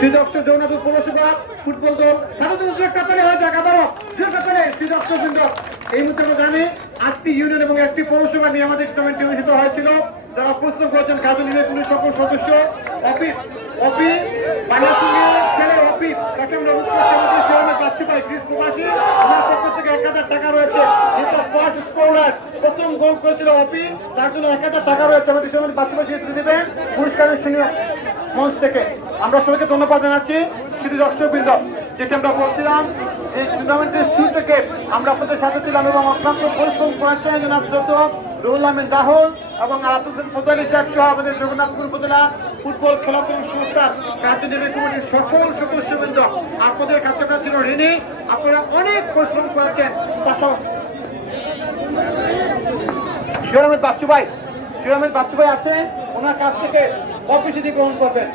শ্রীদক্ষ জগন্নাথ পৌরসভা ফুটবল দল। কাতারে হয়ে যাক আবারও। কাতারে শ্রীদক্ষ বৃন্দ এই মুহূর্তে আমরা জানি আটটি ইউনিয়ন এবং একটি পৌরসভা নিয়ে আমাদের টুর্নামেন্টটি অনুষ্ঠিত হয়েছিল। যারা প্রস্তুত করেছেন গাজল ইউনিয়নের সকল সদস্য, অফিস অফিস বানিয়াসুঙ্গের ছেলে অফিস, তাকে আমরা আমাদের শিরোনামে পাই পক্ষ থেকে এক হাজার টাকা রয়েছে। প্রথম গোল করেছিল অফিস, তার জন্য এক হাজার টাকা রয়েছে। আমাদের পাই দেবেন। পুরস্কারের শুনিও মঞ্চ থেকে আমরা সবাইকে ধন্যবাদ জানাচ্ছি। শুধু দর্শকবৃন্দ যেটি আমরা বলছিলাম, এই টুর্নামেন্টের শুরু থেকে আমরা আপনাদের সাথে ছিলাম এবং অক্লান্ত পরিশ্রম করেছেন জনাব রুহুল আহমেদ রাহুল এবং আব্দুল ফজালি সহ আমাদের জগন্নাথপুর উপজেলা ফুটবল খেলাধুলা সংস্থার কার্যনির্বাহী কমিটির সকল সদস্যবৃন্দ, আপনাদের কাছে আমরা ছিল ঋণী। আপনারা অনেক পরিশ্রম করেছেন। পাশাপাশি বাচ্চু ভাই। আহমেদ বাচ্চু ভাই আছে। ওনার কাছ থেকে অফিসে গ্রহণ করবেন।